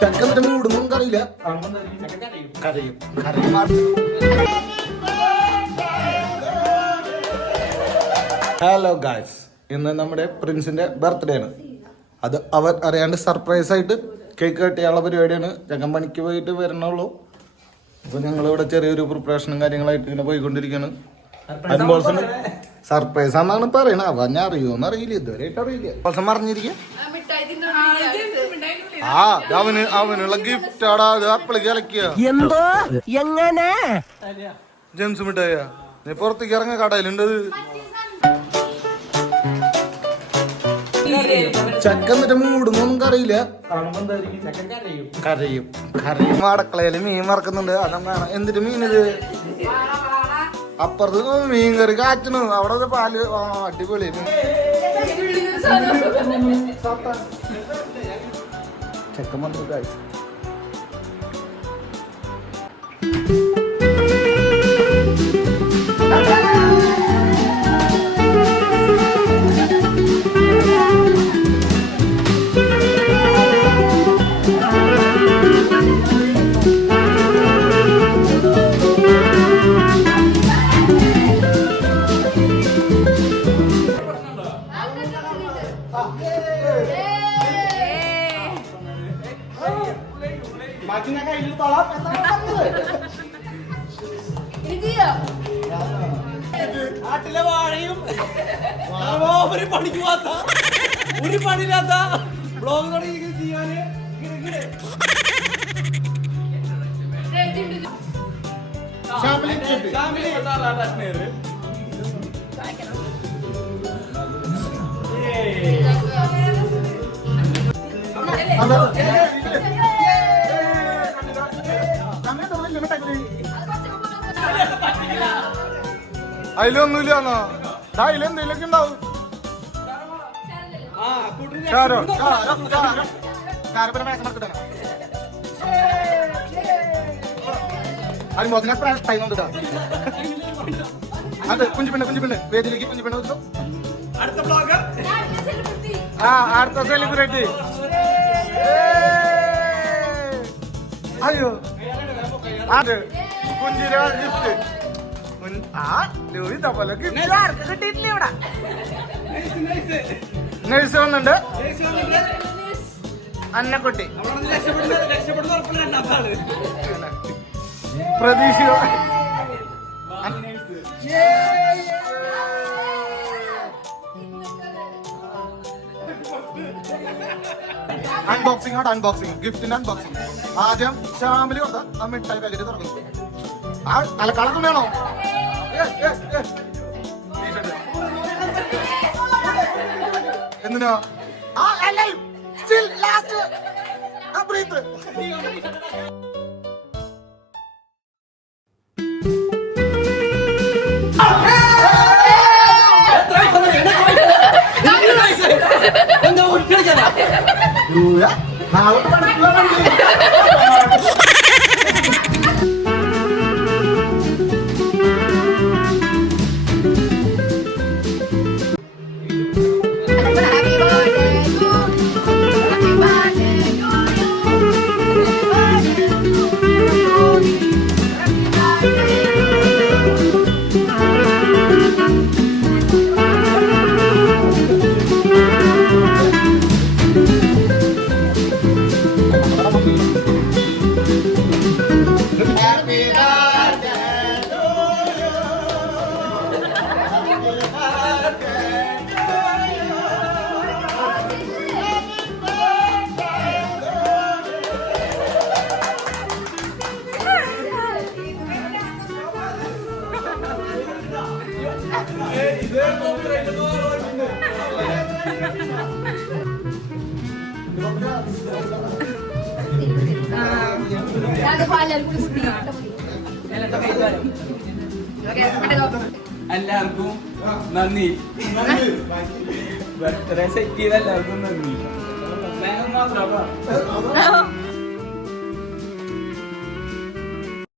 ചെക്കന്റെ മൂടൊന്നും അറിയില്ല. കരയും കരയും. ഹലോ ഗായ്സ്, ഇന്ന് നമ്മുടെ പ്രിൻസിന്റെ ബർത്ത്ഡേ ആണ്. അത് അവർ അറിയാണ്ട് സർപ്രൈസ് ആയിട്ട് കേക്ക് കട്ട് ചെയ്യാനുള്ള പരിപാടിയാണ്. ചെക്കൻ പണിക്ക് പോയിട്ട് വരണുള്ളൂ. അപ്പൊ ഞങ്ങളിവിടെ ചെറിയൊരു പ്രിപ്പറേഷനും കാര്യങ്ങളായിട്ട് ഇങ്ങനെ പോയിക്കൊണ്ടിരിക്കുകയാണ്. അനുബോൾസിന് സർപ്രൈസ് ആണെന്നാണ് പറയണത്. അവ ഞാൻ അറിയുമോന്ന് അറിയില്ല, ഇതുവരെയായിട്ട് അറിയില്ല. ബോൾസം പറഞ്ഞിരിക്കുക. അവനുള്ള ഗിഫ്റ്റ് ആടാ. അത് അപ്പളേക്ക് ഇലക്കുക എന്തോ എങ്ങനെ ജെയിംസ് മിഠായ. നീ പുറത്തേക്ക് ഇറങ്ങ, കടയിലുണ്ട്. ചെക്കൻ എന്നിട്ട് മൂടുന്നൊന്നും അറിയില്ല. കരയും കരയും. അടക്കളയില് മീൻ മറക്കുന്നുണ്ട്. അതാണ് എന്തിട്ട് മീനിത്. അപ്പുറത്ത് മീൻ കറി കാച്ചണു. അവിടെ പാല് അടിപൊളി. ചെക്കൻ വന്നു കാഴ്ച. നാട്ടിലെ വാഴയും ഒരു പണിക്ക് പോവാത്ത ഒരു പണിയില്ലാത്ത ബ്ലോഗ് തുടങ്ങി ചെയ്യാന് അതിലൊന്നുമില്ലാന്നോ? അതിലെന്തെങ്കിലൊക്കെ ഉണ്ടാവും. അത് കുഞ്ചുപെണ്ണ് വേദിയിലേക്ക് കുഞ്ചുപെണ്ണ്. അടുത്ത സെലിബ്രിറ്റി. അയ്യോ അത് കുഞ്ചിര ഗിഫ്റ്റ്. നഴ്സ് വന്നുണ്ട്. അന്നക്കുട്ടി പ്രതീക്ഷ. അൺബോക്സിംഗ് ആണ്. അൺബോക്സിംഗ് ഗിഫ്റ്റിന്റെ അൺബോക്സിംഗ്. ആദ്യം ഷാമില് കൊടുത്ത ആ മിഠായി പാക്കറ്റ് തുറക്കുന്നു. അലക്കാളൊന്നും വേണോ? എന്തിനാ? എല്ലാവർക്കും നന്ദി. ബർത്ത്ഡേ സെറ്റ് ചെയ്ത എല്ലാവർക്കും നന്ദി.